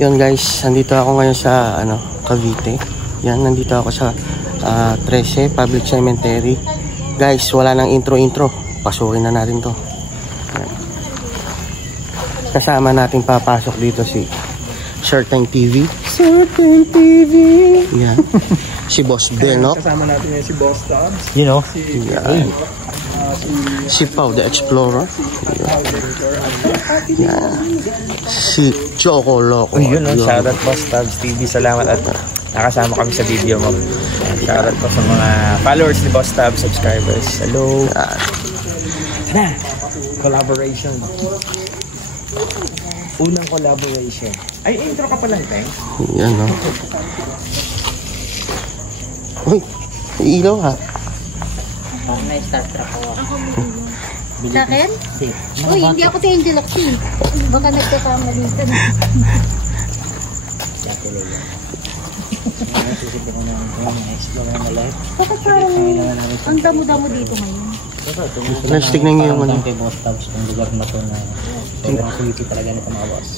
Yun guys, nandito ako ngayon sa Cavite. Yan, nandito ako sa 13 Public Cemetery. Guys, wala nang intro. Pasukin na natin to. Yan. Kasama natin papasok dito si Certain TV. Certain TV. Yan. Si Boss Ben, no? Kasama natin yan si Boss Tabs. You know? Si Pau the Explorer. Yan. Si Choco Loco. Yun, no? Shoutout Boss Tabs TV. Salamat at nakasama kami sa video mo. Shoutout po sa mga followers ni Boss Tabs, subscribers. Hello. Na, collaboration. Unang collaboration. Ay, intro ka pala, thanks. Yan, no? Uy, ilaw ha. May Star Trek ako. Sa akin? Uy, hindi ako si Angel Oxy. Baka nagkakamali ka na. Bakit parang ang damo-damo dito ngayon? Let's tignan nyo yung kay Boss Tabs kung lugar na to na sobrang suwiti talaga nito mga boss.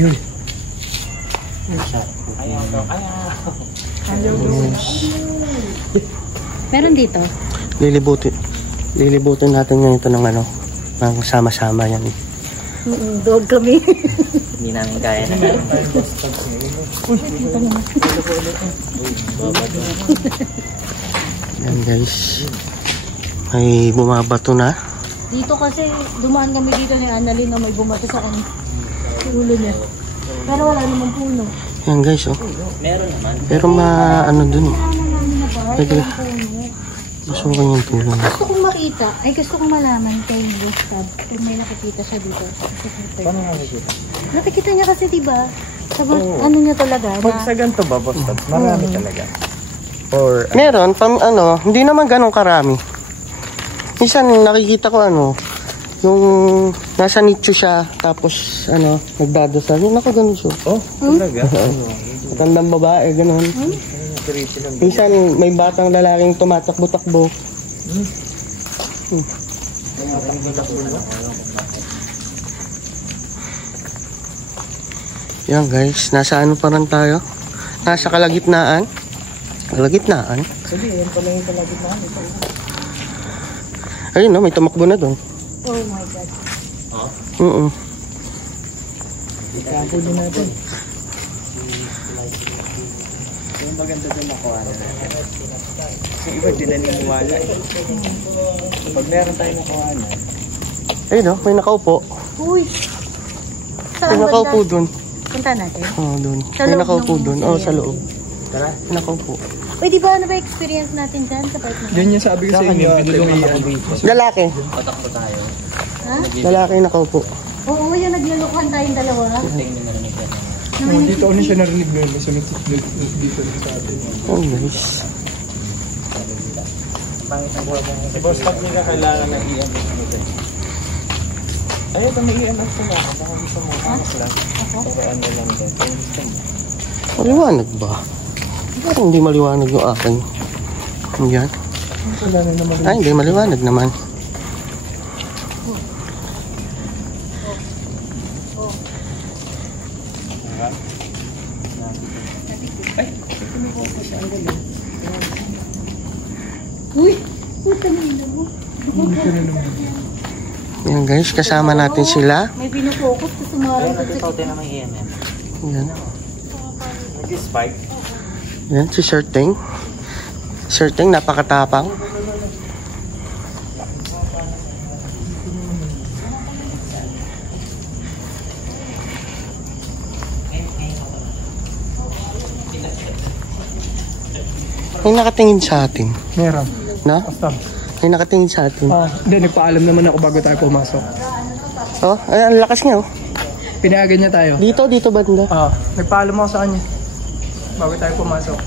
Yun. Meron dito? Lilibutin natin ngayon ito ng ng sama-sama yan. Dog kami. Hindi namin kaya na. Yan guys. May bumabato na. Dito kasi dumaan kami dito ni Annalyn na may bumato sa kanya. Sa ulo niya. Pero wala namang puno. Yan guys, oh. Meron naman. Pero dun eh. Pwede. Masukan yung tulong. Gusto kong makita, gusto kong malaman kay Boss Tab kung may nakikita siya dito. Paano nakikita? Nakikita niya kasi diba? Sa ano niya talaga? Pag sa ganito ba, Boss Tabs, marami talaga. Or Meron, hindi naman ganun karami. Minsan nakikita ko yung nasa nicho siya, tapos nagdadasal. Yung ganun siya. oh, talaga? Matandang babae, ganun. Minsan may batang lalaking tumatakbo-takbo. Yan guys, nasa pa rin tayo? Nasa kalagitnaan. Kalagitnaan? Sige, yan pala yung kalagitnaan. Ayun may tumakbo na doon. Oh my God. Ikampo din natin. Yung maganda doon nakuha na natin. Kasi iba din naniniwala eh. Pag meron tayo nakuha na. Ayun may nakaupo. Uy! May nakaupo doon. Punta natin? Oo, doon. Sa May loob nakaupo ng doon. museo. Sa loob. Tara. May nakaupo. Uy, di ba experience natin dyan sa part na? Yan yung sabi ko sa inyo. Lalaki. Patakbo tayo. Ha? Lalaki nakaupo. Oo, yung naglulukuhan tayong dalawa. Tingnan na rin yan. Dito ano siya narinig mo yun. Sunod dito sa atin. Oh, nice. Pangit ang buhay mo. Boss, pag hindi ka kailangan ng EMF mo din. Ay, ito may EMF ko lang. Baka gusto mo kamas lang. Pero ano lang din. Kung gusto mo. Maliwanag ba? Parang hindi maliwanag yung akin. Yan. Wala na naman. Ay, hindi maliwanag naman. Uy! Puta na ina mo. Yan guys, kasama natin sila. May pinufocus ko sumarang ko sa Ito na may EMF. Yan. Nag-spike. Yan, si Certain. Certain, napakatapang. May nakatingin sa atin. Meron. Na? Basta. May nakatingin sa atin. Hindi, nagpaalam naman ako bago tayo pumasok. Oh, ay, ang lakas niya, oh. Pinayagan niya tayo. Dito banda. Nagpaalam ako sa kanya. Bago tayo pumasok.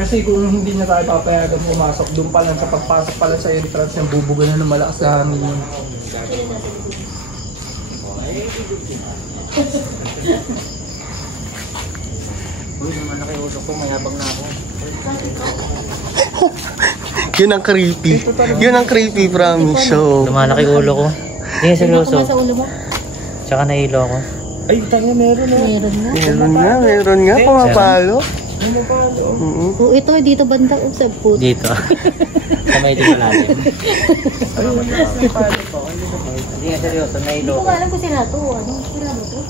Kasi kung hindi niya tayo papayagan pumasok, doon pa lang sa pagpasok pa lang sa entrance niya, bubuga na ng malakas na hangin yun. Uy, naman nakiusok ko, mayabang na ako. Yun ang creepy. Yun ang creepy, promise. So, Lumalaki ulo ko. Hindi, seryoso. Sa ulo mo? Tsaka nahilo ako. Ay, tanga, meron na. Meron nga. Pumapalo. Oh, ito, dito banda o sa puto. Dito. Sa medyo malalim. Hindi nga seryoso, Hindi nahilo ko ako. alam kung sila to. Ano? Sila ba to?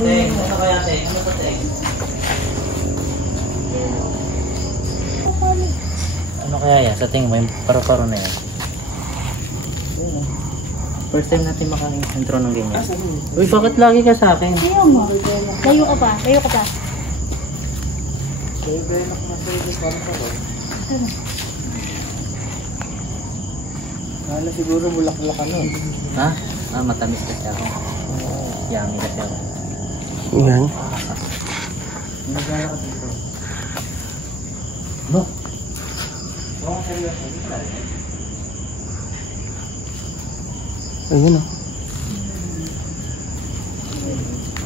Teng, ano kaya Teng? Ano ba Teng? Ano kaya yan? Sa tingin mo, yung paro-paro na yan. First time natin maka-intro ng ganyan. Uy, bakit lagi ka sa akin? Ayaw mo. Layo ka pa. Layo ka pa. Kala siguro bulak-bulak ano. Ha? Ah, matamis kasi ako. Yummy kasi ako. Yan. No? Ayun,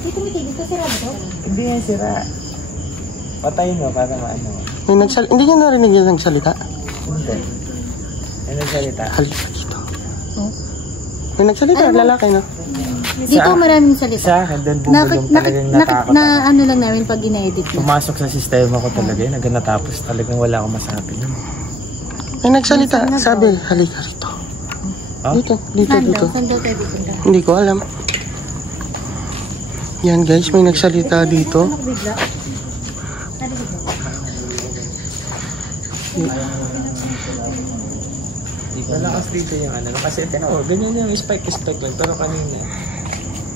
Dito may tigil ka sila ba to? Hindi yan sira. Patayin mo para maano. Hindi niya narinig yung nagsalita. Hindi. Ano nagsalita? Halika dito. Oh. May nagsalita, lalaki, no? Dito maraming salita. Sa akin, doon bumulong talagang natakot. Na ano lang namin pag ina-edit na. Pumasok sa sistema ko talaga yun. Hanggang natapos talagang wala akong masabi nun. May nagsalita, sabi, halika rito. Ah? Dito. Saan daw tayo pupunta? Hindi ko alam. Yan guys, may nagsalita dito. Ano bigla? Ano bigla? Malakas dito yung ano. Kasi tinaw, ganyan yung spike lang. Pero kanina.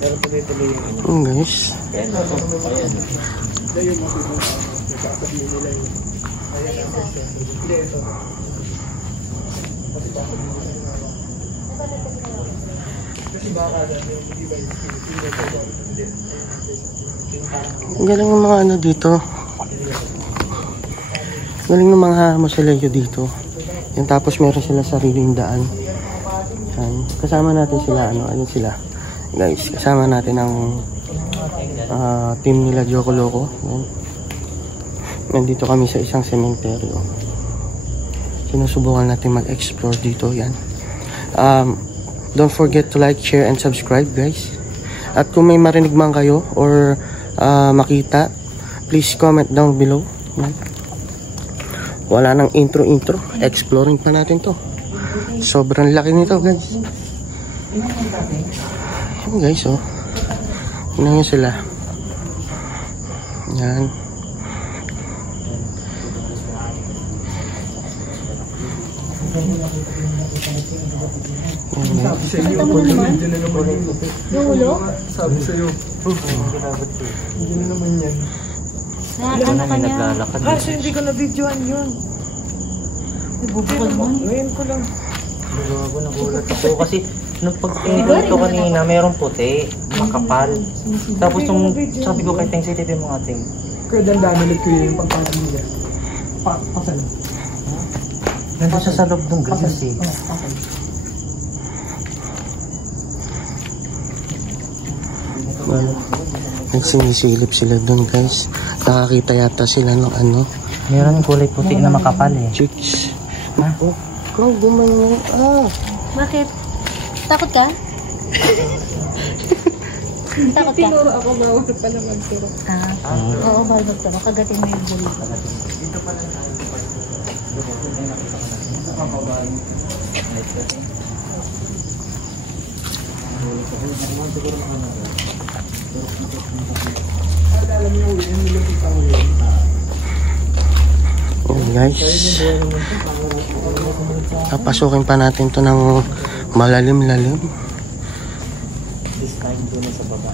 Pero tuloy-tuloy yung ano. Guys. Kaya no, ayan. Ang galing ng mga ano dito. Galing ng mga Mausoleo dito. Yan, tapos meron sila sariling daan. Yan. Kasama natin sila, ayun sila. Guys, kasama natin ang team nila Joko Loco. Yan. Nandito kami sa isang sementeryo. Sinusubukan natin mag-explore dito. Yan. Don't forget to like, share, and subscribe guys. At kung may marinig man kayo or makita, please comment down below. Yan. Wala nang intro. Exploring pa natin to. Sobrang laki nito guys. Yan guys, oh. Tingnan nyo sila. Yan. Sabi sa iyo, hindi na naman yun. Yung ulo? Sabi sa iyo, hindi na naman yan. Ano ka niya? Naglalakad. Kasi hindi ko na-videoan yun. Bubukod mo? Ngayon ko lang. Bago nagulat ako kasi nung pagtingin dito kanina mayroong puti, makapal. Tapos nung sabi ko kay Teng, silipin mo nga Teng. Kaya dandan ulit ko yung pagpasok niya. Pasan. Nandun siya sa loob ng glass eh. Nagsinisilip sila dun guys. Nakakita yata sila ng ano, Meron kulay puti na makapal eh. chicks. Oh, ikaw gumanon. Bakit? Takot ka? Takot ka? Tinuro ako, bawal pala magturo. Oo, bawal magturo. Kagatin mo yung bulo. Oh guys, papasukin pa natin to ng malalim-lalim. This time doon sa baba.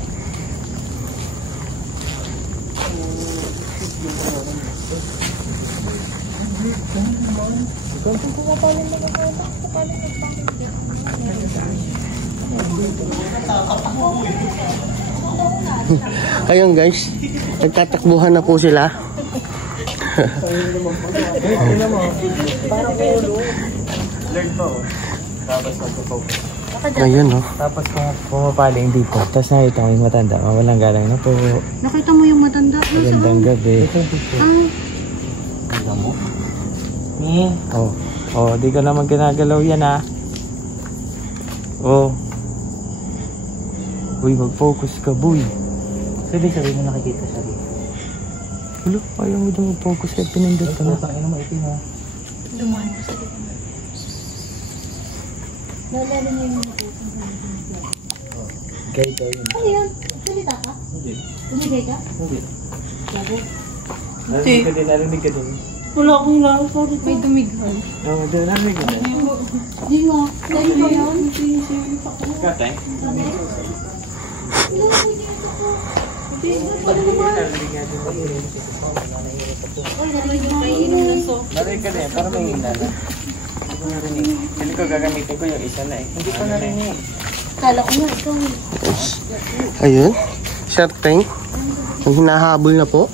Ayun guys, nagtatakbuhan na po sila. Tapos magpo-focus. Ayun oh. Tapos kung pumapaling dito, tapos nakita ko yung matanda, mawalang galang na po. Nakita mo yung matanda? Magandang gabi. Ah, Min. Oh. Oh, di ka naman ginagalaw yan ha. Oh. Uy, mag-focus ka, boy. Sabi mo nakikita siya rin. Wala, ayaw mo daw mag-focus kaya pinindot ka na. Tangin na maitim ha. Dumaan ko sa dito. Nalala niya yung mga puso. Gay yun. Ano yun? Salita ka? Hindi. Umigay ka? Hindi. Labo. Narinig ka din. Wala akong laro. May dumighan. Oo, narinig ka din. Di nga. Dahil ba yun? Katay? Narinig ka din, para may hina na. Hindi ko narinig. Hindi ko gagamitin ko yung isa na eh. Hindi ko narinig. Kala ko nga ikaw. Ayun. Certain. Ang hinahabol na po.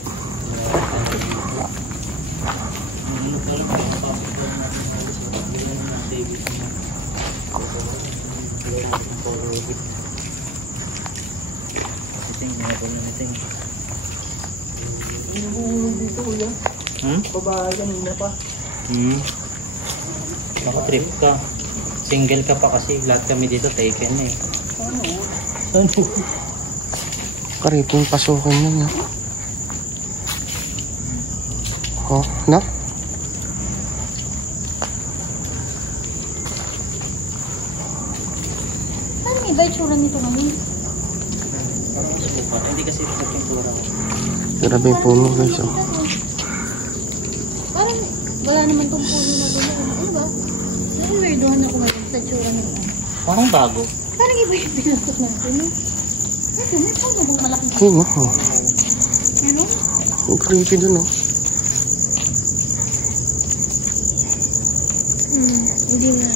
Babae kanina pa. Naka-trip ka. Single ka pa kasi lahat kami dito taken eh. Karipong pasukin yun, no? Oh, no? Parang iba yung tsura nito ngayon. Hindi kasi ito yung pura. Grabe yung puno, guys, oh. Parang wala naman tong puno na doon. Ano ba? Parang weirdohan ako ngayon sa tsura nito. Parang bago. Parang iba yung pinasok natin. Ito, may paano bang malaking Ayun, no? Oh. ano? Ang creepy dun, oh. Hindi na.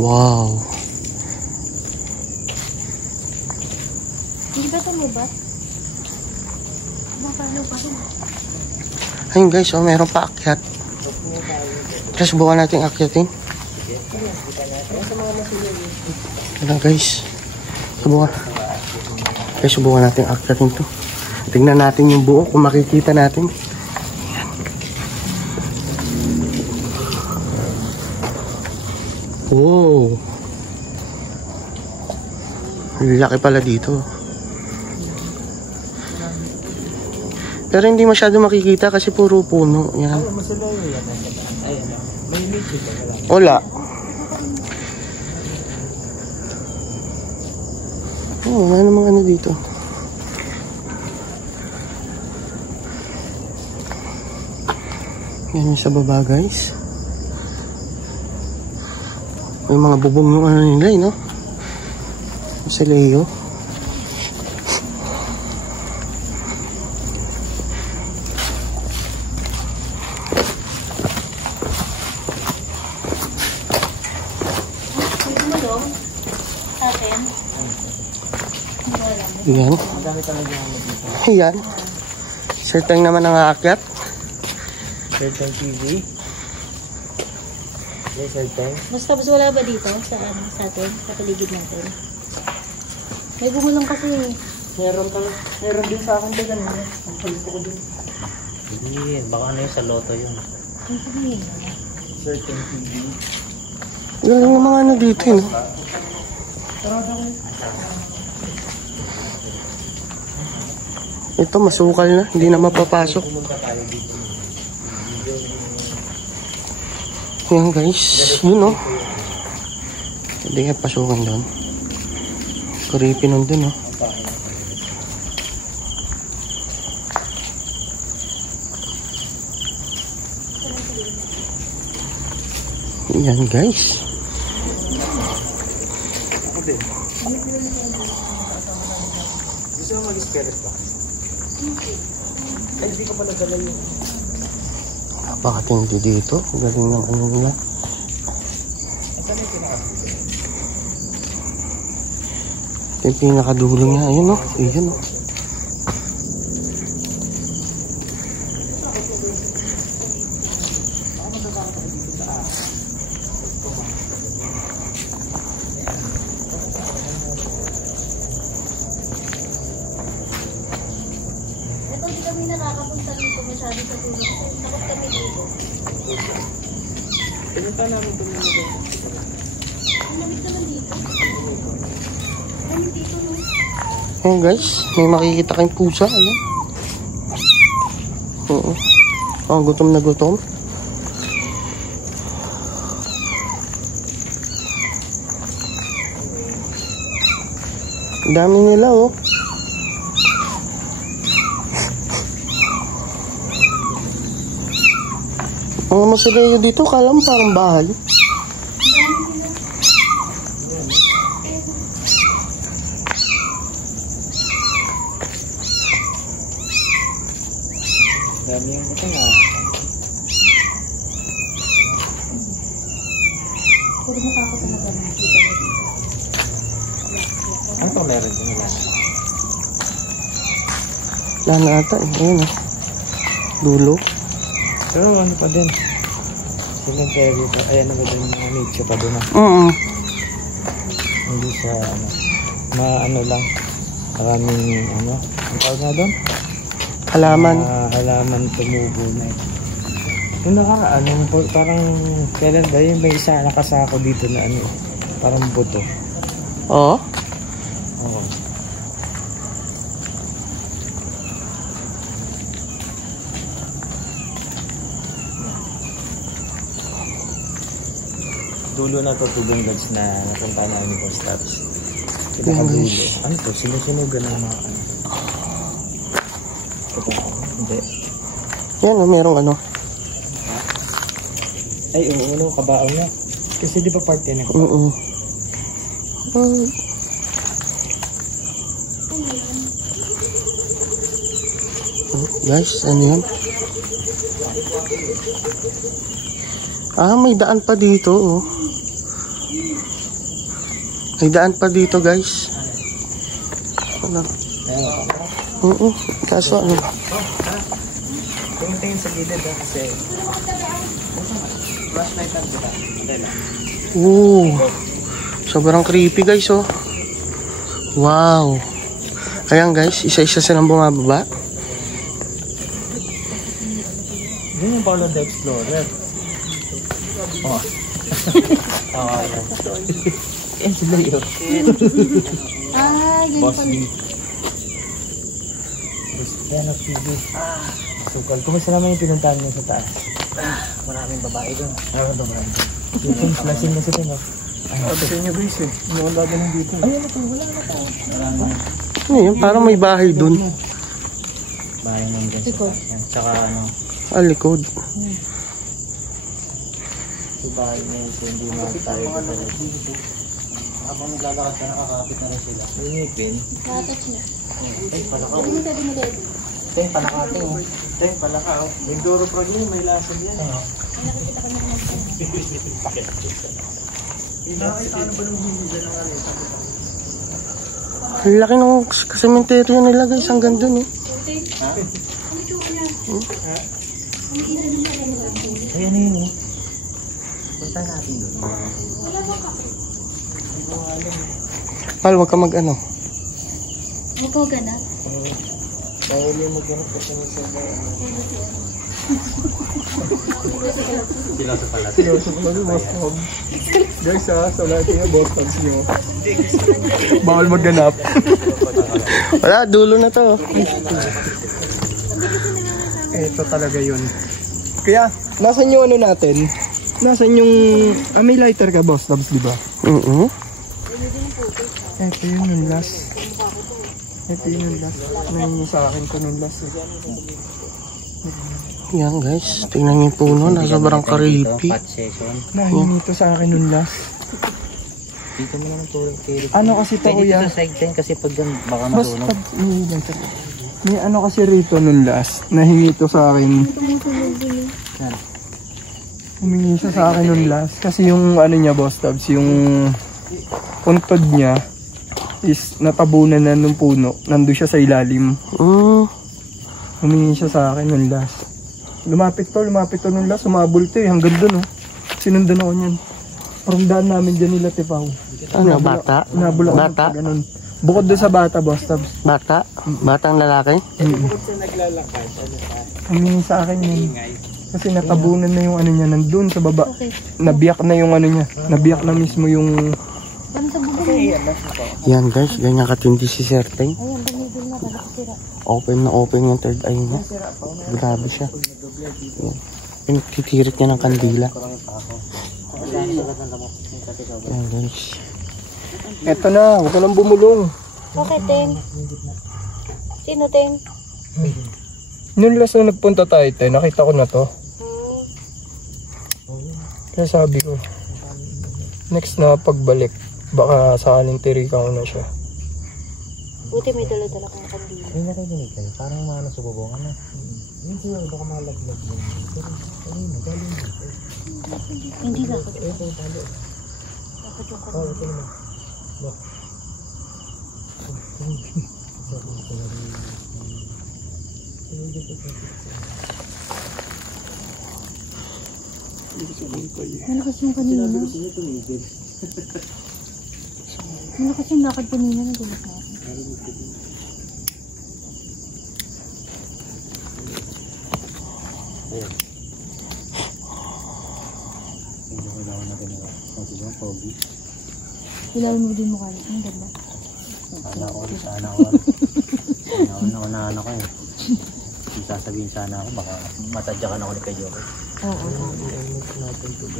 Wow. Hindi ba ito lubat? Mapalo pa rin. Ayun, guys, oh, meron pa akyat. Tapos subukan natin akyatin. Ayan, guys. Subukan. Guys, subukan natin akyatin to. Tingnan natin yung buo kung makikita natin. Wow. Laki pala dito. Pero hindi masyado makikita kasi puro puno. Yan. Wala. Oh, wala namang ano dito. Yan yung sa baba, guys. May mga bubong yung ano nila, no? Sa Leo. Yan. Yan. Certain naman ang aakyat. Certain TV. Yes, certain. Basta wala ba dito sa atin, sa paligid natin? May bumulong kasi. Meron din sa akin din. Ang pagpo ko din. Hindi, baka ano yung sa loto yun. Certain TV. Galing ng mga ano dito, no? Ito, masukal na. Hindi na mapapasok. Yan, guys. Yun, no? Hindi nga pasukan doon. Creepy nun dun, no? Yan, guys. Gusto mo mag-spirit ba? Ay, hindi ko pala dala yun. Napakatindi dito. Galing ng ano nila. Ito yung pinakadulo niya. Ayun, no? Ayun, no? kami nakakapunta dito masyado sa tulong. Kasi takot kami dito. Pinunta namin ito mga dito. Ang lamig naman dito. Lamig dito, no? Ayan guys, may makikita kayong pusa. Ayan. Oo. Oh, gutom na gutom. Dami nila oh. Mga masilayo dito, kala mo parang bahay. Dami yung ito nga. Pwede mo pa ako talaga nakikita dito. Ano pa meron din nila? Wala na ata eh. Ayan oh. Dulo. Pero ano pa din? Cemetery pa. Ayan na ba din mga nicho pa din ah. Hindi sa ano. Ano lang. Maraming ano. Ang tawag nga doon? Halaman. Halaman tumubo na eh. Yung nakakaano, parang kailan ba yung may isa nakasako dito na ano. Parang buto. Oo. Oo. Dulo na to tubong guys na napunta na ni Boss Tabs. Pinakadulo. Ano to? Sinusunugan ng mga ano. Hindi. Yan oh, merong ano. Ay, uno, kabaon na. Kasi di ba part yan ako? Oo. Guys, ano yan? Ah, may daan pa dito oh. May daan pa dito guys. Ano? Oo, kaso ano? Tingin sa gilid ha, kasi flashlight ang dila. Oo. Sobrang creepy guys oh. Wow. Ayan guys, isa-isa silang bumababa. Yun yung Paulo the Explorer. Oh. Oh, yan. Yan sila yun. Ah, ganyan Boss pala. Lee. Yan ang TV. Sukal. Kumusta naman yung pinuntahan mo sa taas? Maraming babae doon. Maraming babae. Yung lasing na sila, no? Sa inyo guys eh. Wala ka lang dito. Ay, ano to? Wala na to. Ano yun? Parang may bahay dun. Bahay nung dyan sa taas yan. Tsaka ano, Ah, likod. yung bahay na ito, hindi na tayo dito. Habang naglalakad ka, nakakapit na rin sila. May ngipin. Nakatouch na. Ay, palaka. Pwede mo sabi mo dito. Ten, palaka ito. Ten, palaka. Yung Doro Prog yun, may lasan yan. Nakikita ka na naman. Ang laki ng sementeryo nila guys, hanggang dun eh. Ay, ano yun? Punta natin doon. Pal, wag ka mag ano. Huwag ko ganap. Dahil yung maghanap ka sa mga Sila sa pala. Sinusunod ko yung boss Tom. Guys ha, sa lahat yung boss Toms nyo. Bawal magganap. Wala, dulo na to. Ito talaga yun. Kaya, nasan yung ano natin? Nasan yung... may lighter ka boss Toms, di ba? Ito yung last. Ito yung last. Nahingi sa akin ko nung last. Yan guys, tingnan niyo yung puno na sobrang creepy. Pat session. Nahingi ito sa akin nung last. Dito mo naman tulog kayo. Ano kasi to Pwede kuya? dito sa side 10 kasi pag gan baka Boss masunog. Toms, may lighter. May ano kasi rito nung last. Nahingi ito sa akin. Humingi siya sa akin nung last. Kasi yung ano niya boss Toms, yung puntod niya is natabunan na nung puno. Nandun siya sa ilalim. Humingi siya sa akin nung last. Lumapit to nung last. Sumabol to eh. Hanggang dun oh. Sinundan ako niyan. Parang daan namin dyan nila Tipaw. Ano, bata? Nabula Bata? ganun. Bukod doon sa bata, boss tabs. Bata? Batang lalaki? Humingi sa akin yun. Kasi natabunan na yung ano niya nandun sa baba. Nabiyak na yung ano niya. Nabiyak na mismo yung... Yan guys, ganyan katindi si Sir Teng. Ayan, bumibig na, nakasira. Open na open yung third eye niya. Grabe siya. Yan. Pinagtitirit niya ng kandila. Yan guys. Eto na, huwag ka nang bumulong. Okay, Teng. Sino, Teng? Nung last na nagpunta tayo, nakita ko na to. Kaya sabi ko, next na pagbalik, baka sakaling tirikan ko na siya. Buti may dala-dala kang kandila. May narinig kayo, parang mga nasa bubong na. Hindi na, baka malaglag mo. Hindi na ako. Bakit yung kandila? Malakas yung kanina. Malakas yung lakad kanina na dulas natin. Ilawin mo din mukha niya. Ang ganda. Sana ako eh. Kung sasabihin sana ako, baka matadyakan ako ni Kayo. Oo.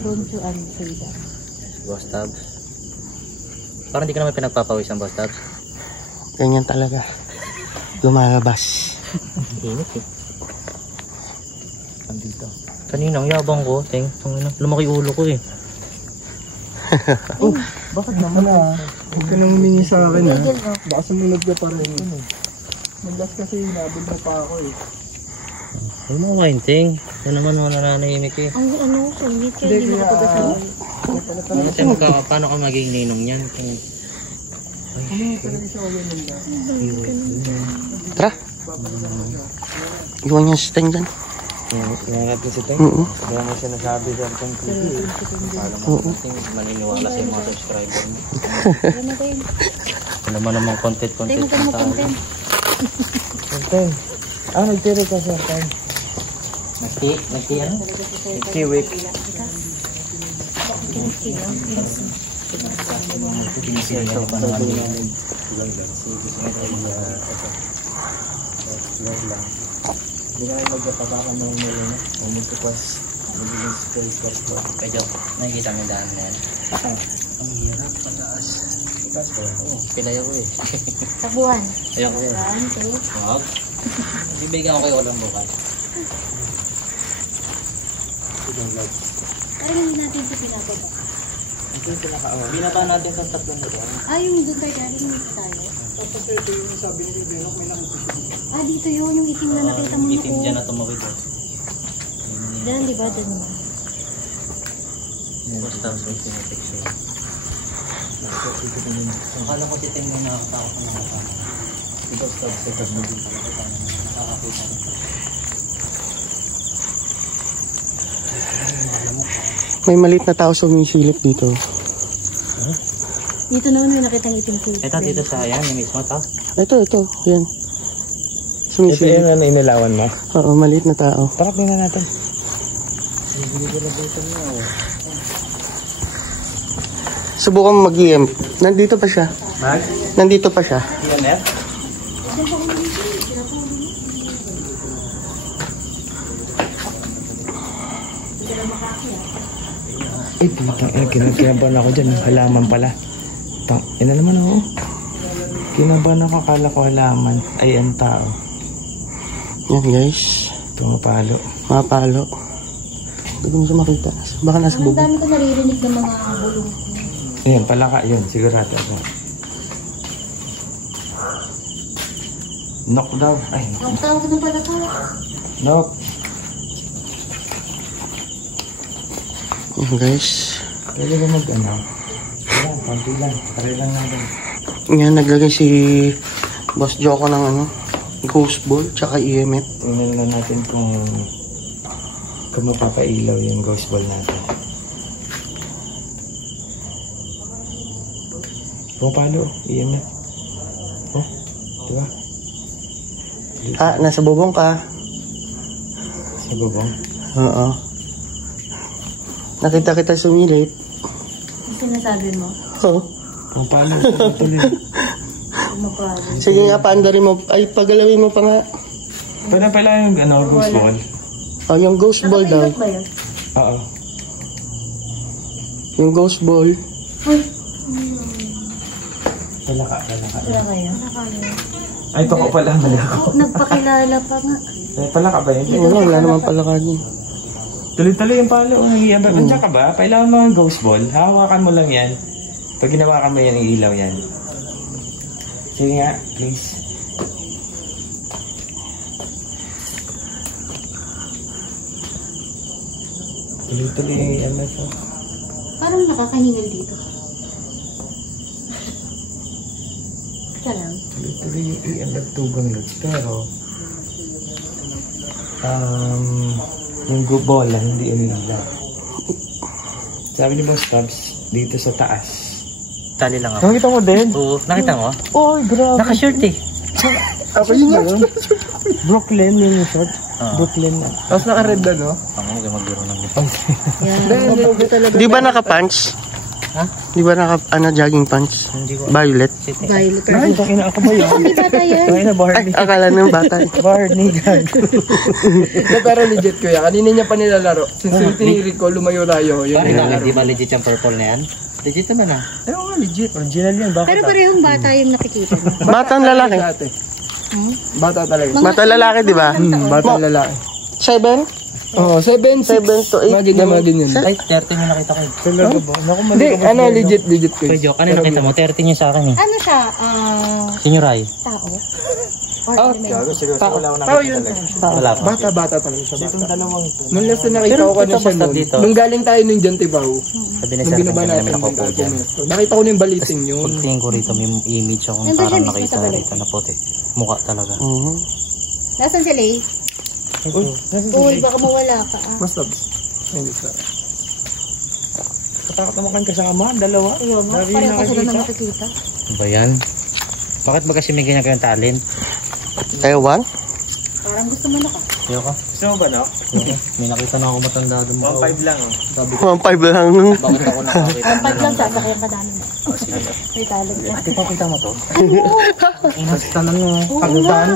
Don't you say that. Boss Tabs. Parang di ka naman pinagpapawisan, Boss Tabs. Ganyan talaga. Lumalabas. Init eh. Andito. Kanina, ang yabang ko. Lumaki ulo ko eh. Oh, bakit naman ah? Huwag ka nang humingi sa akin ah. Baka sumunod ka pa rin. Naglas kasi nabig na pa ako eh. Huwag mo kain, Ting. Yan naman mga nananahimik eh. Ang sungit kaya hindi makapag-asawa. Kasi paano ka maging ninong yan? Tara. Iwan niya si Teng dyan. Ingat ko si Ting. Kaya mo sinasabi sa ating TV. Paano mo Ting, maniniwala sa mga subscriber mo. Ano man namang content Tayo mo ka content. Ting. Nagtiri ka siya, Ting. Nagti ano? Nagti-whip. Hindi na kayo magkapagakan ng muli na. Umultupas. Magiging space first ko. Medyo, nakikita mo yung daan na yan. Ang hirap, pataas. Pataas ko? Oo. Pilaya ko eh. Tabuhan. Ayaw ko eh. Wag. Bibigyan ko kayo walang bukas. Parang hindi natin ito pinababa. Binaba natin sa tatlong nito. Yung doon tayo galing tayo. Dito yun, yung itim na nakita mo. Itim dyan na tumawid. Diyan, di ba? Diyan mo. Basta sa picture. Ang kala ko titin mo na ako sa mga kasama. Basta sa pagmuli pala ko paano nakakakita rin. May maliit na tao sumisilip dito. Dito naman may nakitang itim ko. Ito dito sa yan, yung mismo to? Ito. Yan. Sumisilip. na inilawan mo? Oo, maliit na tao. Tara, na natin. Subukan mag-EM. Nandito pa siya. Nandito pa siya. EMF? Kinabahan ako dyan. Halaman pala. Ina naman ako. Kinabahan ako. Akala ko halaman. Ay, ang tao. Yan guys. Tumapalo. Mapalo. Hindi mo siya makita. Baka nasa Ang bubong. dami ko naririnig ng mga bulong. Ayan, palaka yun. Sigurado ako. Knock daw. Ay, Ang tawag ng pala to. knock. Yan guys. Pwede ba mag-ano? Wala, konti lang. Try lang natin. Yan, naglagay si Boss Joko ng ghost ball tsaka EMF. Tingnan lang natin kung mapapailaw yung ghost ball natin. Pumapalo, EMF. Diba? Nasa bubong ka. Sa bubong? Oo. Nakita kita sumilip. Ang sinasabi mo? Oo. Kung paano tuloy. Sige nga, paandarin mo. Ay, pagalawin mo pa nga. Pero pala yung ghost ball. Oh, yung ghost ball daw. Nakapilot ba yun? Oo. Yung ghost ball. Wala ka. Wala kayo? Ay, ito ko pala. Mali ako. Nagpakilala pa nga. Pala ka ba yun? Wala naman pala ka niya. Tuloy-tuloy yung pala. Nandiyan ka ba? Kailangan mo ang ghost ball. Hawakan mo lang yan. Pag ginawakan mo yan, iilaw yan. Sige nga, please. Tuloy-tuloy yung MS. Parang nakakahingal dito. Ika lang. Tuloy-tuloy yung EMF tugang lods. Pero, yung bola, hindi umiilaw. Sabi ni Boss Tabs, dito sa taas. Tali lang ako. Nakita mo din? Oo, nakita mo? Oh, grabe. Naka-shirt eh. Ako yun na. Brooklyn yung short. Brooklyn. Tapos naka-red na, no? Ako magbiro ng Yan. Di ba naka-pants? Ha? Di ba jogging pants? Hindi ko. Violet? Violet. Ay, bakit ako ba yun? Hindi ba tayo? Bakit na Ay, Barney? akala ng bata. Barney, gag. Pero legit kuya, kanina niya pa nilalaro. Since yung tiniri ko, lumayo-layo. Yun Bakit yung bakit? nilalaro. Di ba legit yung purple na yan? Legit naman ah. Ayun nga, legit. Original yan, bakit? Pero parehong bata yung nakikita mo. Batang lalaki. Dati. Bata talaga. Bata lalaki, di ba? Bata lalaki. 7? Oo, 7, 6. 7 to 8. Mga ganyan, mga ganyan. Ay, 30 yung nakita ko. Talaga ba? Naku, Hindi, ano, legit ko. Kuya Joe, kanina nakita mo? 30 niya sa akin eh. Ano siya? Senyoray. Tao? Or element? Tao yun. Wala pa. Bata talaga siya. Nung last na nakita ko na siya nun, dito. nung galing tayo nung dyan, Tibaw, Sabi ni nung Sir, binaba kanina natin namin ako po yung dyan. nakita ko na yung baliting yun. Pagtingin ko rito, may image akong Nandun siya parang mismo nakita sa balik. rito na puti. Mukha talaga. Nasaan sila eh? Uy, baka mawala ka ah. Mas labs. Hindi sa. Katakot naman kan kasama, dalawa. Ayaw mo, pareho pa sila na makikita. Ano ba yan? Bakit ba kasi may ganyan kayong talent? Taiwan? Parang gusto mo na ka. Ayoko. Gusto mo ba, no? May nakita na ako matanda doon. 1.5 lang, oh. 1.5 lang. Bakit ako nakakita? Pag lang siya, sakyan ka dami. May talent yan. Ate, pakita mo to? Mas tanan mo. Pagdaan.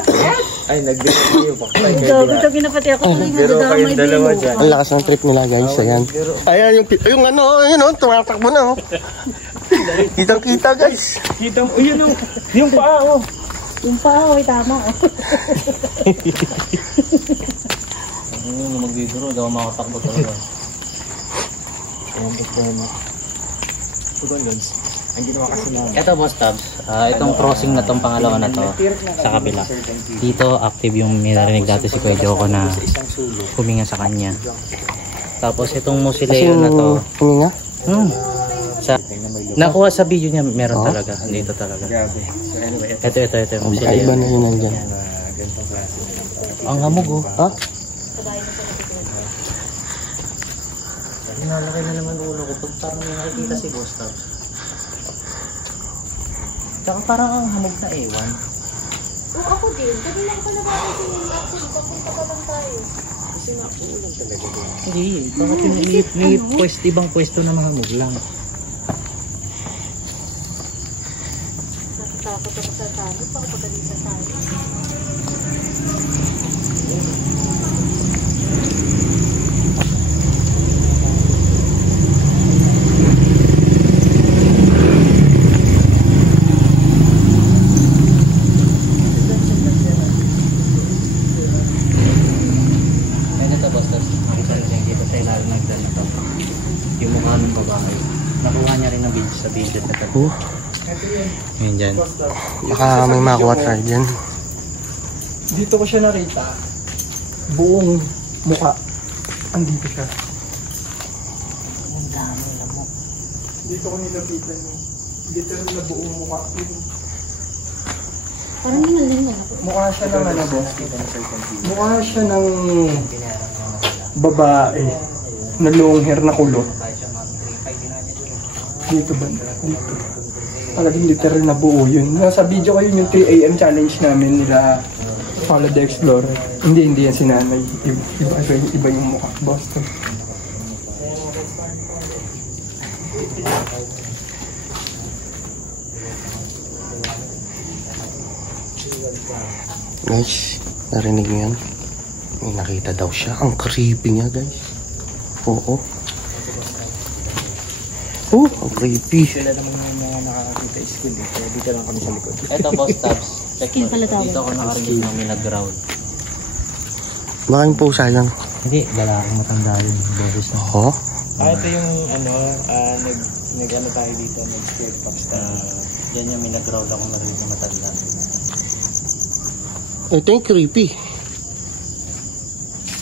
Ay, nagbiro pa. Gago siya ginapati ako. Pero kayong dalawa dyan. Ang lakas ng trip nila, guys. Ayan. Ayan, yung ano, yun o, tumatakbo na o. Kitang-kita, guys. Kita mo, yun o. Yung paa, oh. Yung pa, oy, tama. Magbibiro, daw makatakbo talaga. Ang ginawa kasi namin. Ito boss Tabs, itong crossing na tong pangalawa na to sa kabila. Dito active yung may narinig dati si Kuya Joko na huminga sa kanya. Tapos itong musileo na to. Huminga? Sa, nakuha sa video niya meron talaga. Dito talaga. Grabe. So anyway, Ito yung musileo. Kaiba na yun nandyan. ganitong klase. Ang hamog oh. Ha? Hinalaki na naman ulo ko pag parang may nakikita si Boss Tabs. Tsaka parang ang hamog na ewan. Oo, ako din. Sabi lang ko na bakit sinila ako. Papunta pa lang tayo. Hindi, bakit may pwesto, ibang pwesto na mahamog lang. Natatakot ako sa tanong. Baka pagalitan tayo. Sa video na ito. Ngayon dyan. Baka may makuha tayo dyan. Dito ko siya nakita. Buong mukha. Andito siya. Dito ko nilapitan niya. Dito rin na buong mukha. Parang hinaling na. Mukha siya ng ano boss. Mukha siya ng babae na long hair na kulot. Dito ba? Dito. Talagang literal na buo yun. Nasa video ko yun yung 3 AM challenge namin nila Follow the Explorer. Hindi yan si Nanay. Iba yung mukha. Boston. Guys, narinig niyo yan? May nakita daw siya. Ang creepy niya, guys. Oo. Oh, ang creepy. Sila naman yung mga nakakakita school dito. Dito lang kami sa likod. Ito, boss tabs. Check Skin pala tawag. Dito ako nakarinig ng minaground. Baka yung po sayang. Hindi, lalaking matanda yun. Boses na. Oo. Ito yung nag-ano tayo dito, nag-scared past Yan yung minaground ako narinig na matanda. Ito yung creepy.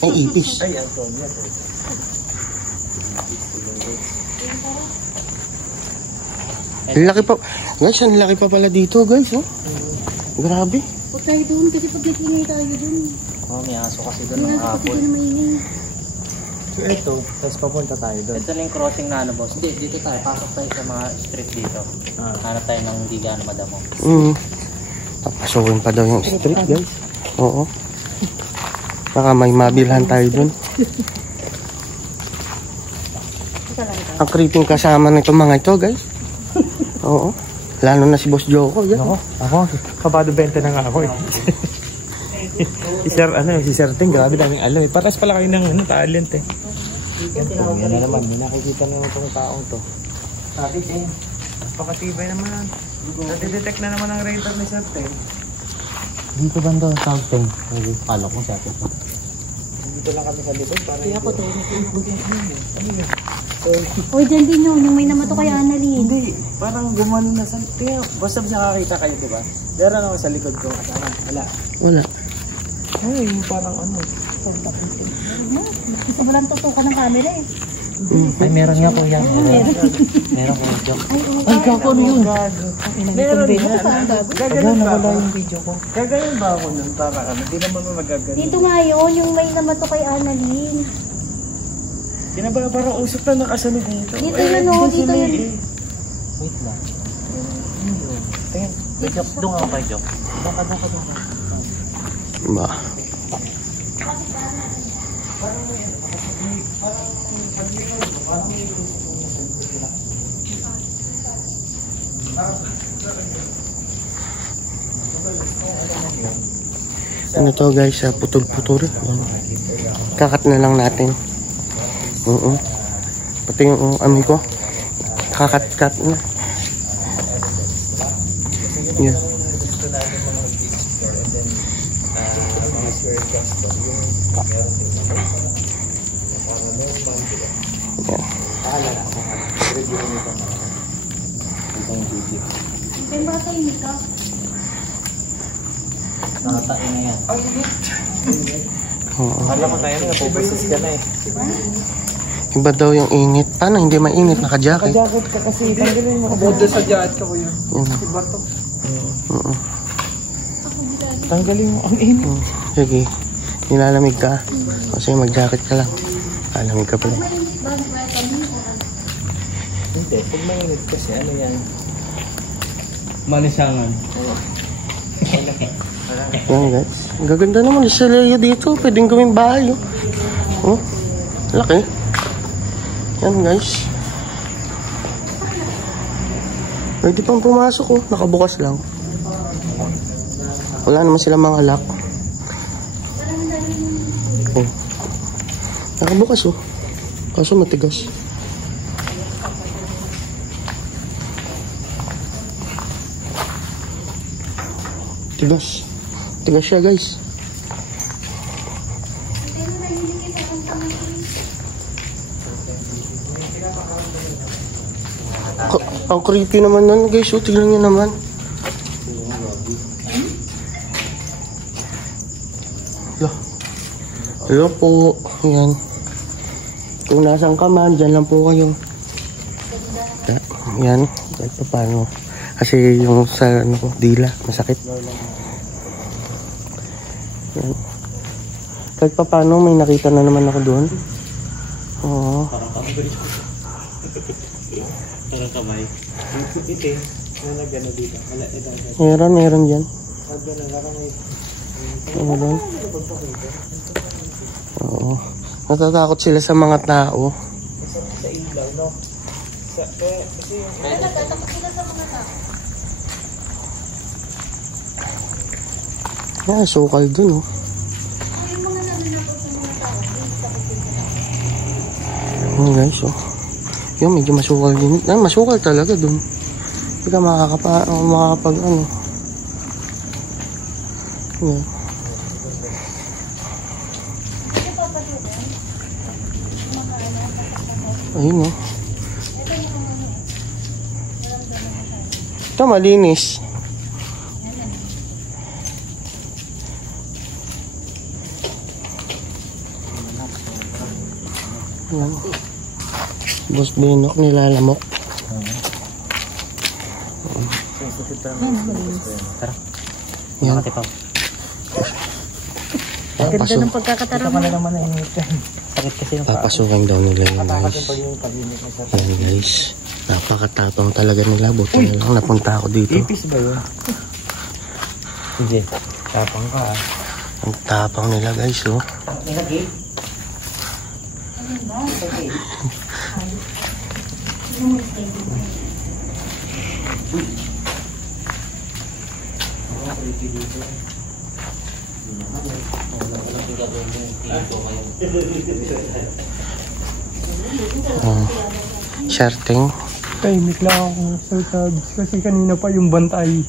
Ang ipis. Ay, Antonia. Ang laki pa. Guys, ang laki pa pala dito, guys. Oh. Grabe. Huwag tayo doon kasi pag nag-ingay tayo doon. Oh, may aso kasi doon May ng aso kasi hapon. doon na maingay. So ito, tapos papunta tayo doon. Ito lang yung crossing na ano, boss. Hindi, dito tayo. Pasok tayo sa mga street dito. Hanap tayo ng hindi gaano madamo. Papasukin pa daw yung street, guys. Oo. Baka may mabilhan tayo dun. Ang creeping kasama nito mga ito, guys. Oo. Lalo na si Boss Joko. Yan. Ako, kabado 20 na nga ako eh. si Sir Ting, grabe daming alam eh. Patas pala kayo ng talent eh. Yan na naman, may nakikita naman itong taong to. Sabi Ting, pakatibay naman. Nade-detect na naman ang radar ni Sir Ting. Dito ba doon sa Ting? Palo ko sa atin. Dito lang kami sa likod. Kaya ako to. Uy, dyan din yun. Yung may namato kay Annalyn. Hindi, parang gumano na sa... Tingnan, basta nakakita kayo, diba? Meron ako sa likod ko. Kasama, wala. Wala. Ay, parang ano. Gusto mo lang tutukan ng camera eh. Ay, meron nga po yan. Meron ko yung joke. Ay, gago ano yun? Meron Video na. pa ang gago. Gaganon ba ako? Yung video ko. Gaganon ba ako nun? Para ano? Hindi naman mo magaganon. Dito nga yun, yung may namato kay Annalyn. Kinaba, parang usok na nakasunod dito. Dito yun o, dito yun. Wait lang. Tingin. May joke. Doon ako kay joke. Doon ka. Ba. Ano to guys, putol-putol. Kakat na lang natin. Pati yung ami ko. Kakat-kat na. Yeah. Kaya ba tayo nito? Nakatain na yan. Oo. Kala ko tayo na, napubusis ka na eh. Iba daw yung init. Paano hindi mainit? Naka-jacket. Jacket ka kasi, tanggalin mo. Bodo sa jacket ko yun. Yun. Iba to. Tanggalin mo. Ang init. Sige. Nilalamig ka. Kasi mag-jacket ka lang. Lalamig ka pala. Hindi, pag mainit kasi, ano yan? Manisangan. Yan guys. Ang gaganda naman sa layo dito. Pwedeng gawing bahay. Oh. Laki. Yan guys. Pwede pang pumasok oh. Nakabukas lang. Wala naman sila mga lock. Oh. Nakabukas oh. Kaso matigas. Tigas. Tigas siya guys. Ang creepy naman nun guys. Oh, tignan nyo naman. Hello po. Yan. Kung nasan ka man, dyan lang po kayo. Yan. Kahit pa paano. Kasi yung sa ano, dila, masakit. Yan. Kahit pa paano, may nakita na naman ako doon. Oo. Parang kamay. Meron dyan. Meron. Oo. Natatakot sila sa mga tao. Sa ilaw, no? Kasi yung... Natatakot sila sa mga tao. Yeah, sukal dun, oh. Yung mga nananakot sa mga tao, Yun guys, oh. Yung medyo masukal din. Masukal talaga dun. Hindi ka makakapag ano. Yeah. Ayun, oh. Ito malinis. Yan. Boss Benok nilalamok. Tara. Yan. Makatipaw. Ganda ng pagkakatarong mo. naman ang sakit kasi yung Papasukin daw nila yun guys. Yan guys. Napakatapang talaga nila. Buti na lang napunta ako dito. ipis ba yun? Hindi. Tapang ka ah. Ang tapang nila guys, oh. Shirting. Tahimik lang ako, Sir Tabs, kasi kanina pa yung bantay.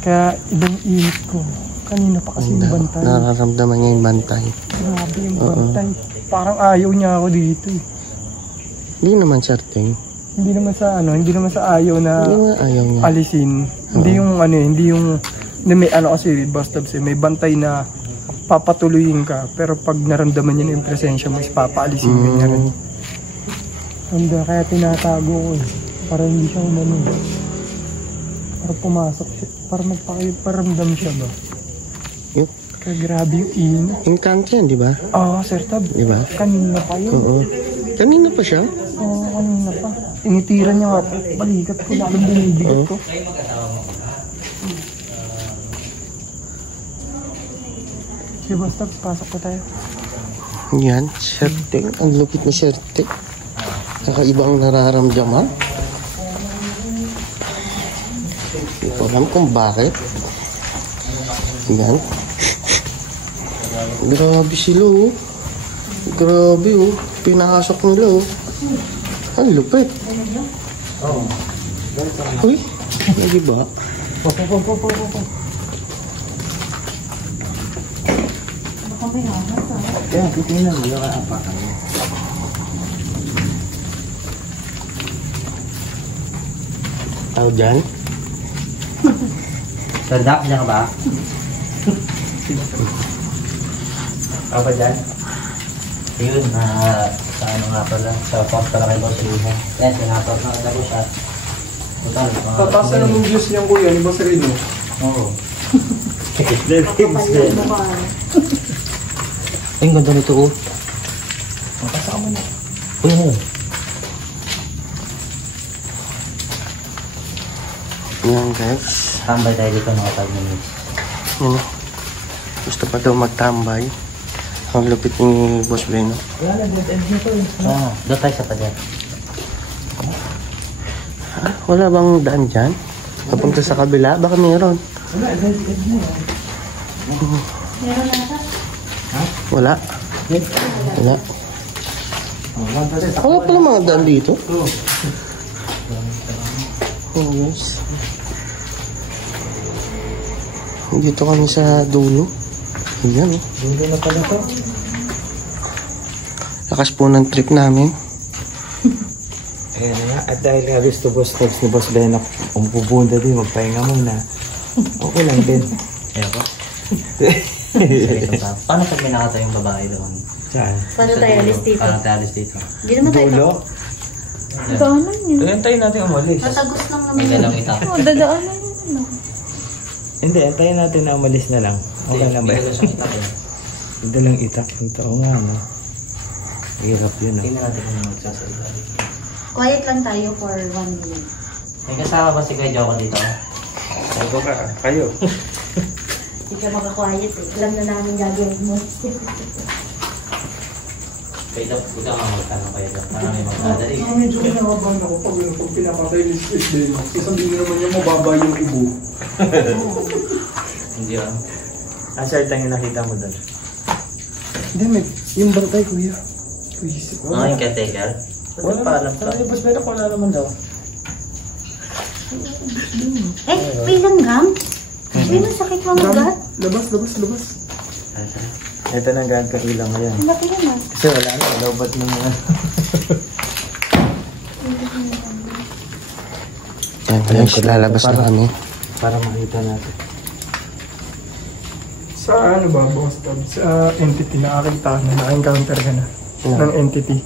Kaya ibang init ko. Kanina pa kasi yung bantay. Nararamdaman niya yung bantay. Grabe yung bantay. Parang ayaw niya ako dito eh. Hindi naman shirting. Hindi naman sa ayaw na Hindi naman ayaw niya. alisin. Hindi yung hindi may kasi Boss Tabs, may bantay na papatuloyin ka, pero pag naramdaman niya na yung presensya mo is papaalisin niya rin. Kaya tinatago ko eh. Para hindi siya para pumasok siya, para magpakiparamdam siya ba. Yup. Kaya grabe yung init. Engkanto yan, di ba? Oo, Sir Tab. Di ba? Kanina pa yun. Oo. Kanina pa siya? Oo, kanina pa. Initiran niya nga po. Balikat ko, lalong binibigat ko. Sige, basta pasok ko tayo. Yan, shirting. Ang lupit na shirting. Kakaibang nararamdaman. Hindi ko alam kung bakit. Yan. Grabe sila, oh. Grabe, oh. Pinasok nila, oh. Ang lupit. Uy, hindi ba? Kaya titignan mo yung kaapakan mo. Tao dyan? Sir Dak, dyan ka ba? Ako ba dyan? Yun, sa ano nga pala, sa pump pala kay Boss Rino. Yan, sinapag na ako siya. Total. Tatasan naman yung views niyang kuya, ni Boss Rino. Oo. Ay, ang ganda nito, oh. Kasama niya. Oo. Yan, guys. Tambay tayo dito mga 5 minutes. Yan. Gusto pa daw magtambay. Ang lupit ni Boss Breno. Wala, nag-end nito eh. Oo, doon tayo sa padyan. Ha? Wala bang daan dyan? Papunta sa kabila? Baka meron. Wala. Wala. Wala pala mga daan dito. Oh, yes. Dito kami sa dulo. Ayan, oh. Dulo na pala to. Lakas po ng trip namin. Ayan nga. At dahil nga gusto Boss Tabs ni Boss Benok, pubunda din, magpahinga muna. Okay lang din. Ayan po. Paano pag may nakata yung babae doon? Saan? Paano tayo alis dito? Paano tayo alis dito? Hindi naman tayo. Dulo? Dadaanan yun. Antayin natin umalis. Matagos lang naman May yun. dalang itak. Oo, dadaanan yun. Hindi, antayin natin na umalis na lang. Okay lang ba? Ito lang itak. Ito nga, no? Hirap yun, no? Tingnan natin kung magsasalita. Quiet lang tayo for 1 minute. May kasama ba si Kuya Joko dito? Ito ka, kayo. Hindi ka makakwayat eh. Alam na namin gagawin mo. Kaya ikaw nga magtanong kayo doon. Marami magdadali. Medyo kinakabahan ako pag pinapatay ni Steve din. Kasi sabihin naman niya mababa yung ubo. Hindi ah. Ang certain yung nakita mo doon. Hindi, may yung bantay kuya. Please. Yung caretaker? Wala pa alam ka. Boss Bella, wala naman daw. May langgam? May masakit mo magat? Labas. Ito nang gaan ka ilang ngayon. Ang laki naman. Kasi wala na, lobat mo mga. Yan guys, lalabas na kami. Para makita natin. Sa ano ba, boss? Sa entity na nakakita na na-encounter ka na ng entity.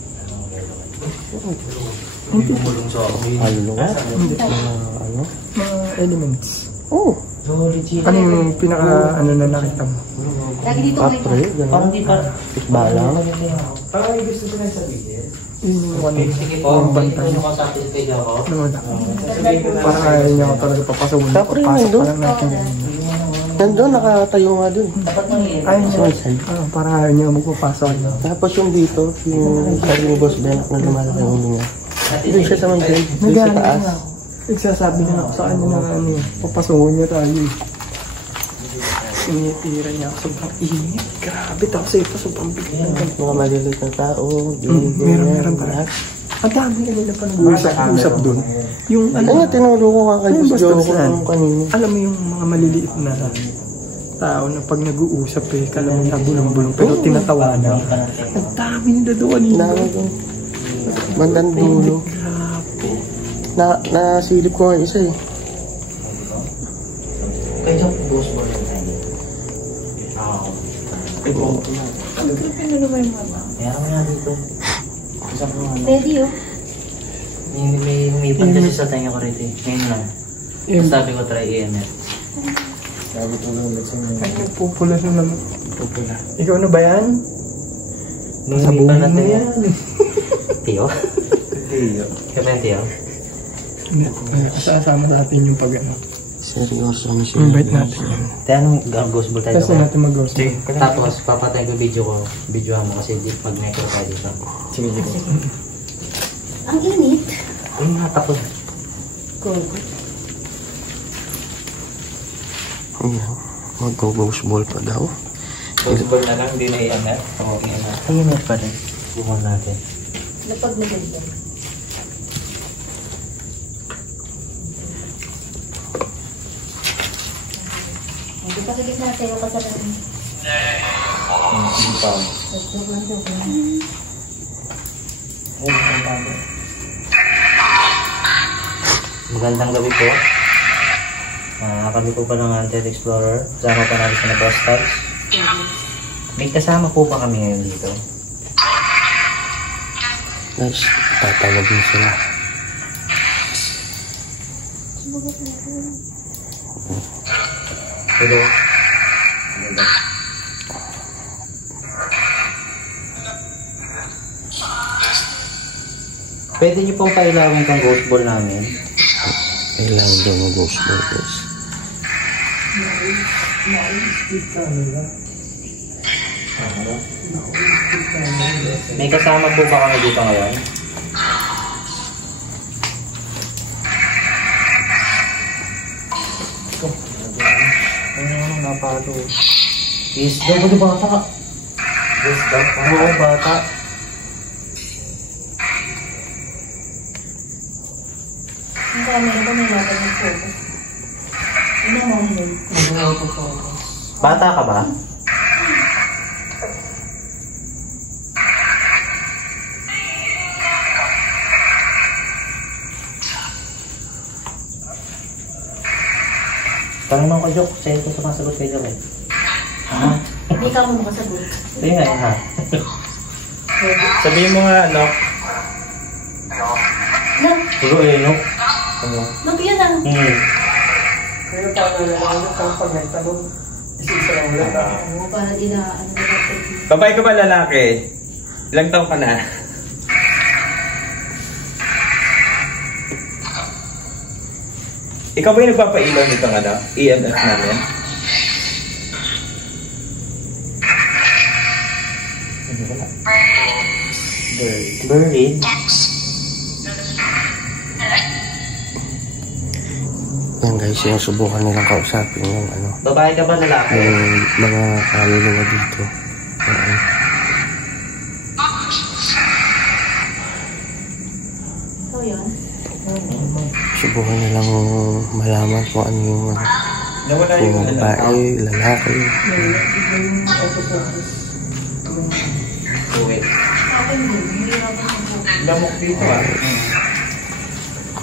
Bumulong sa ako. Malulunga? Hindi. Ano? Mga elements. Oh, Ano yung pinaka ano na nakita mo? Lagi dito may Apre, Parang gano'n. di pa. Balang. Parang may gusto ko na sabihin. Yun yung kanina. Sige po, Yung ikaw bantay. yung kasapit kay Joko. Ano wala. Parang ayaw niya ako talaga papasukin. Tapos Papasok nandun? pa lang natin. nandun, nakatayo nga dun. Dapat mo yun. Ayaw niya. Parang ayaw niya magpapasok. Tapos yung dito, yung sabi ni Boss Ben na lumalaki ang ulo niya. Doon siya sa may doon sa taas. Nagsasabi na ako sa kanya na ano, papasukin niya tayo. Sinitira niya ako sobrang init. Grabe, tapos ito sobrang bigyan. Mga maliliit na tao. Meron pala. Ang dami ka nila pa nag-usap doon. Yung Ano nga, tinuro ko nga kay Ayun, Boss basta Joe ko saan? nung kanina. alam mo yung mga maliliit na tao na pag nag-uusap kala mo nabulong-bulong pero tinatawanan. Ang dami nila doon kanina. Dami doon. Bandang dulo. Grabe. Nasilip ko nga isa eh. Kay Joko, boss mo rin tayo. Meron nga dito. Isang po ano. Ready oh. May humipad kasi sa tenga ko rito eh. Ngayon lang. Sabi ko try EMF. Sabi ko lang ulit sa inyo. Ay, nagpupula na naman. Pupula. Ikaw na ba yan? Humipad na na tenga. yan. Tiyo? Tiyo. Kaya yung tiyo? Kasama natin yung pag-ano. Seryoso na siya. Invite natin yan. Kaya anong ghost ball tayo? Kasi natin mag-ghost. Tapos papatayin ko video ko. Videohan mo kasi pag necro tayo dito. Sige. Ang init. Ay, natapos. Ayan. Mag-ghost ball pa daw. Ghost ball na lang, hindi na EMF. Okay na. EMF pa rin. Bukan natin. Lapag mo ganda. Hindi pa sa gitna tayo kasalanan. Hindi pa. Magandang gabi po. Kami po pa ng Haunted Explorer. Kasama pa natin sa Boss Tabs. May kasama po pa kami ngayon dito. Guys, tatawagin sila. Hello. Pwede niyo pong pailawin kang ghost ball namin. Kailangan daw mag-ghost ball guys. May kasama po ba kami dito ngayon? Ano, napalo. Is daw ba bata? Is daw ba bata? Ang camera ko may laban ng focus. Ano mo yun? Bata ka ba? Parang naman ko joke, sa'yo ko sumasagot kay Joke. Ha? Hindi ka mo makasagot. Sa'yo nga yun ha? Sabihin mo nga, ano? No, Siguro eh, no? no, yun ah. Pero paano lang pag nagtanong, isa lang wala. Oo, para di na, ano na dapat. Babae ka ba lalaki? Ilang taon ka na? Ikaw ba yung nagpapailaw nitong ano? EMF namin? Ano wala? Buried. Yan guys, sinusubukan nilang kausapin yung ano. Babae ka ba, lalaki? Yung mga kaluluwa dito. Ayan. So, yun. Subukan nilang malaman kung ano yung Nawala kung yung babae, lalaki. Uwi. Lamok dito ah.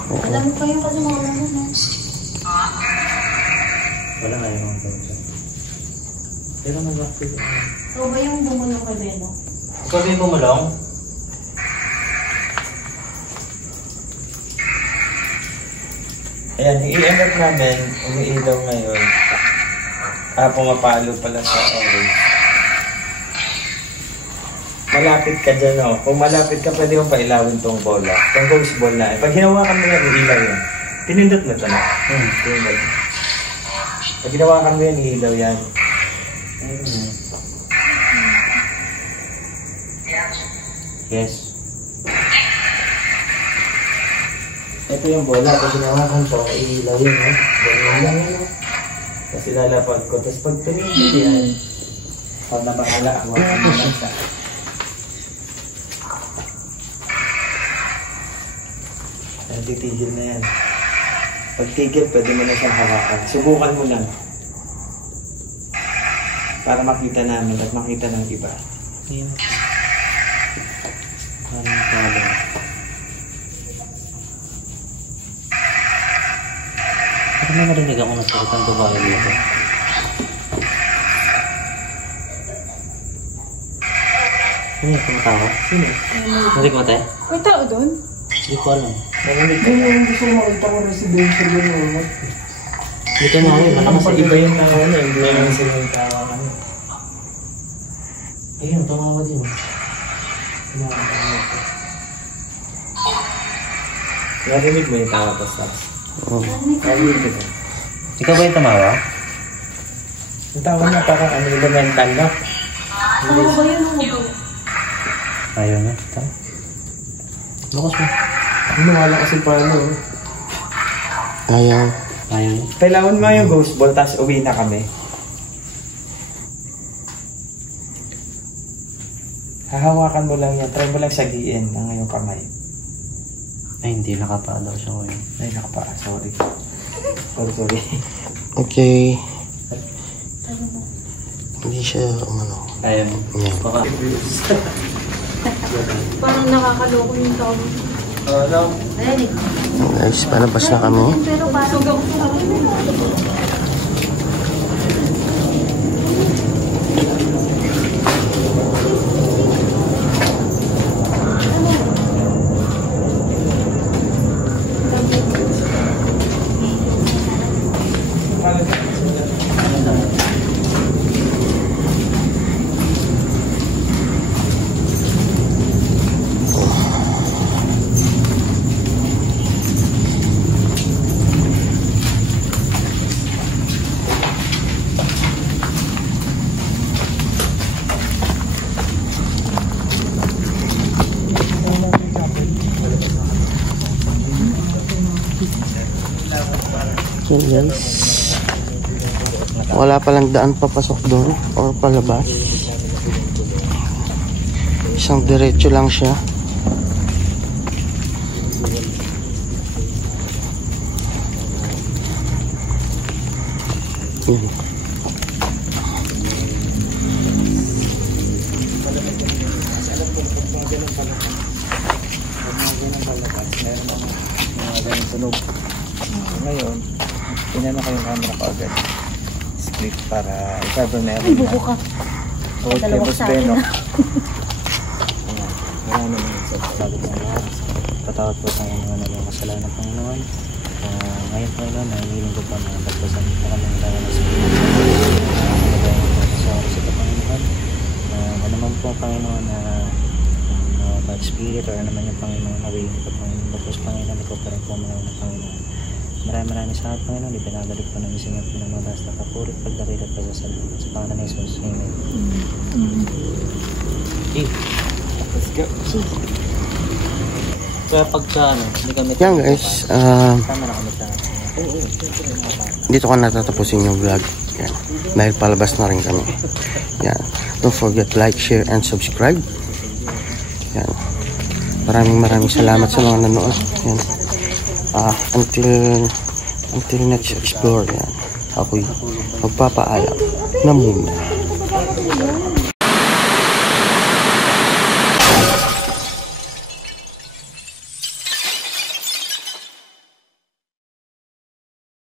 Alam mo pa yung kasi mga naman, no? Wala nga yung mga pala. Pero nag-active ako. So ba yung bumulong kay Beno? Ikaw ba yung bumulong? Ayan, yung EMF namin, umiilaw ngayon. Pumapalo pala sa orange. Malapit ka dyan, oh. Kung malapit ka, pwede mong pailawin tong bola. Tong ghost ball na. Pag hinawakan mo yan, iilaw yan. Pinindot mo ito na. Pinindot. Pag hinawakan mo yan, iilaw yan. Yes. Ito yung bola. Pag hinawakan to, iilaw yan, oh. Ganyan lang yan, oh. Tapos ilalapag ko. Tapos pag pinindot yan, ako na bahala. Hawakan mo lang siya. Titigil na yan. Pag tigil, pwede mo na siyang hawakan. Subukan mo lang. Para makita namin at makita ng iba. Yan. Anong pala? Pero may narinig ako ng sakit ang babae dito. Ano yung tumatawa? Sino? Narinig mo tayo? May tao doon? Hindi ko alam. Narinig ka. Yung gusto ko makita ko residential yun. Dito na ako, malakas Kasi sa iba iba. yung nauna. Hindi yung silang tawa kami. Ayun, tumawa din. Narinig mo yung tawa basta. Narinig ka. Ikaw ba yung tumawa? Yung tawa na parang ano, elemental na. Ano ba yun? Ayaw na. Tara. Bukas mo. Ano wala kasi paano. Ayaw. Ayaw na. Kailangan mo yung ghost ball, tapos uwi na kami. Hahawakan mo lang yan. Try mo lang sagiin ng iyong kamay. Ay, hindi. Nakapaa daw siya ngayon. Ay, nakapaa. Sorry. Sorry. Okay. Hindi siya, ano. Ayaw mo. Yan. Baka. Parang nakakaloko yung tao. No. Ayan eh. Guys, palabas na kami. Pero parang So guys, wala palang daan papasok doon or palabas. Isang diretso lang siya. Yan. Ngayon, pinano ko yung camera ko agad. Split para i-cover na ay, everything. buko ka. Okay, Dalawang boss sa akin Beno. na. Wala naman sa sabi ko na lahat. Patawad po sa mga nagawang kasalanan, Panginoon. Ngayon, Panginoon, nahihiling ko pa na nagpasan po kami ng tayo na sa Panginoon. Ano naman po, Panginoon, na mag-spirit or ano naman yung Panginoon na willing ko, Panginoon. Tapos, Panginoon, ikaw pa rin po mga ng Panginoon. Maraming salamat, Panginoon. Ibinabalik po namin sa inyo ng mga taas na papuri, pagdakil at pagsasaluhan sa pangalan ni Jesus. Amen. Okay. Let's go. Kaya pagka hindi kami Yan guys, tama na kami sa dito ko natatapusin yung vlog. Yan. Dahil palabas na rin kami. Yan. Don't forget to like, share, and subscribe. Yan. Maraming salamat sa mga nanood. Yan. Until next explore. Yan. Ako'y magpapaalam na muna.